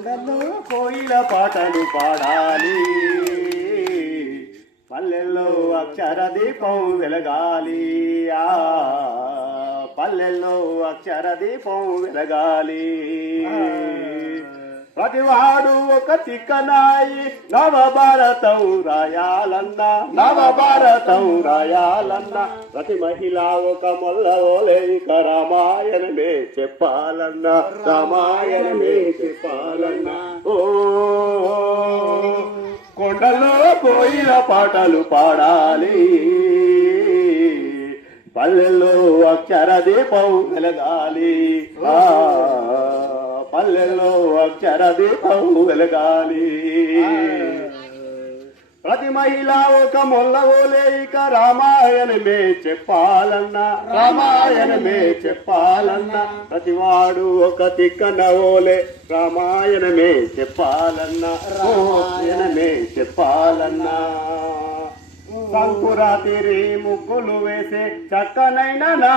కొండల్లో కోయిల పాటలు పాడాలి. పల్లెల్లో అక్షర దీపం వెలగాలి. ఆ పల్లెల్లో అక్షర దీపం వెలగాలి. ప్రతివాడు ఒక తిక్కనాయి. నవ భారతం రాయాలన్న. నవ భారతం రాయాలన్న. ప్రతి మహిళ ఒక మొల్ల ఇక రామాయణమే చెప్పాలన్న. రామాయణమే చెప్పాలన్న. ఓ కొండలో కోయిల పాటలు పాడాలి. పల్లెల్లో అక్షర దీపం వెలగాలి. ఆ పల్లెల్లో అక్షర దీపం వెలగాలి. ప్రతి మహిళ ఒక మొల్ల ఇక రామాయణమే చెప్పాలన్న రామాయణమే చెప్పాలన్న ప్రతివాడు ఒక తిక్కన ఓలే రామాయణమే చెప్పాలన్న రామాయణమే చెప్పాలన్నా. సంకురాతిరి ముగ్గులు వేసే చక్కనైన నా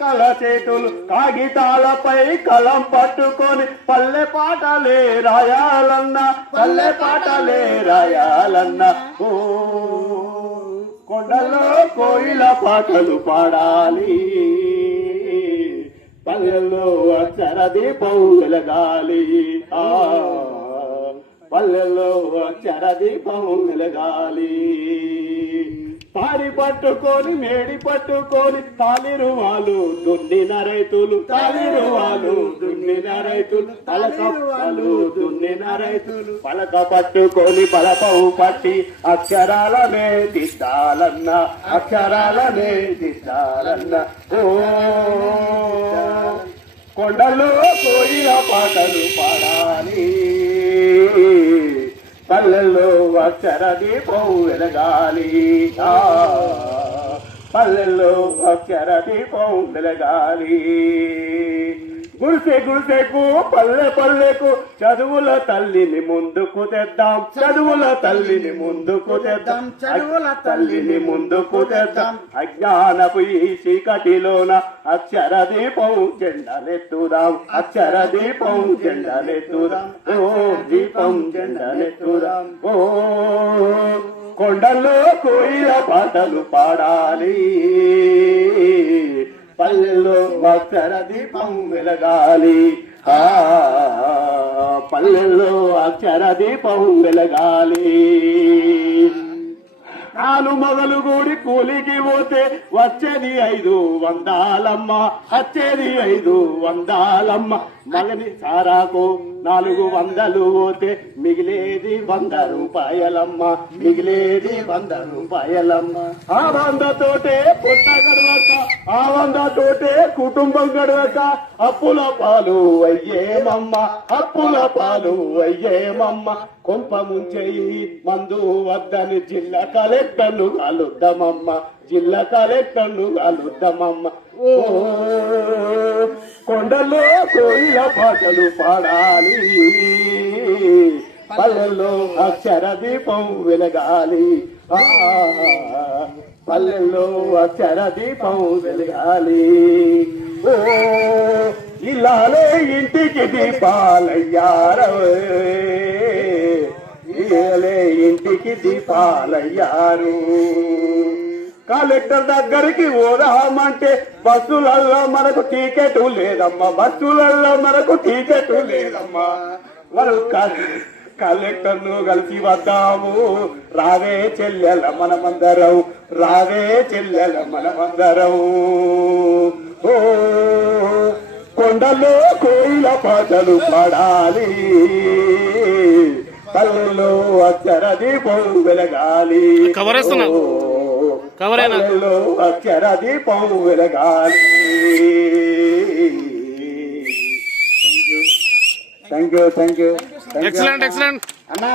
కల చేతులు కాగితాలపై కలం పట్టుకొని పల్లె పాటలే రాయాలన్న పల్లె పాటలే రాయాలన్న. ఓ కొండలో కోయిల పాటలు పాడాలి. పల్లెల్లో అక్షర దీపం వెలగాలి ఆ పల్లెల్లో అక్షర దీపం వెలగాలి పారి పట్టుకొని మేడి పట్టుకొని తాలిరువాలు దున్నిన రైతులు తాలిరువాలు దున్నిన రైతులు పలకలు దున్నిన రైతులు. పలక పట్టుకొని పలపవు పట్టి అక్షరాలనే దిద్దాలన్న అక్షరాలనే దిద్దాలన్న. ఓ కొండలో కోయిల పాటలు పాడాలి. పల్లెల్లో అక్షర దీపం వెలగాలి పల్లెల్లో అక్షర దీపం వెలగాలి గుడిసె గుడిసెకు పల్లె పల్లెకు చదువుల తల్లిని ముందుకు తెద్దాం. చదువుల తల్లిని ముందుకు తెద్దాం. చదువుల తల్లిని ముందుకు తెద్దాం. అజ్ఞానపు ఈ చీకటిలోన అక్షర దీపం జెండలెత్తుదాం. అక్షర దీపం జెండలెత్తుదాం. ఓ దీపం జెండలెత్తుదాం. ఓ కొండల్లో కోయిల పాటలు పాడాలి. పల్లెల్లో అక్షర దీపం వెలగాలి. ఆ పల్లెల్లో అక్షర దీపం వెలగాలి. నాలు మొదలు కూడి కూలికి పోతే వచ్చేది ఐదు వందాలమ్మ వచ్చేది ఐదు వందాలమ్మ. మగని సారాకు నాలుగు వందలు పోతే మిగిలేది వంద రూపాయలమ్మ మిగిలేది వంద రూపాయలమ్మ. ఆ వంద తోటే పుట్ట గడవక ఆ వంద తోటే కుటుంబం గడవక అప్పుల పాలు అయ్యేమమ్మ అప్పుల పాలు అయ్యేమమ్మ. కొంప ముంచెయి మందు వద్దని జిల్లా కలెక్టర్లు కలుద్దామమ్మ జిల్లా కలెక్టర్లు కలుద్దామమ్మ ఓ కొండల్లో కోయిల పాటలు పాడాలి. పల్లెల్లో అక్షర దీపం వెలగాలి. పల్లెల్లో అక్షర దీపం వెలగాలి. ఓ ఇలాలే ఇంటికి దీపాలయ్యారవే. ఏలే ఇంటికి దీపాలయ్యారు. కలెక్టర్ దగ్గరికి ఓదామంటే బస్సులలో మనకు టికెట్ లేదమ్మా బస్సులలో మనకు టికెట్ లేదమ్మా. మనం కలెక్టర్ను కలిసి వద్దాము. రావే చెల్లెల మనమందరం రావే చెల్లెల మనమందరం. ఓ కొండలో కోయిల పాటలు పడాలి. అక్షర దీపం వెలగాలి కవర్ వేస్తున్నా. ఓ, కవర్ అయినా. పల్లెల్లో అక్షర దీపం వెలగాలి thank you thank you excellent excellent అన్నా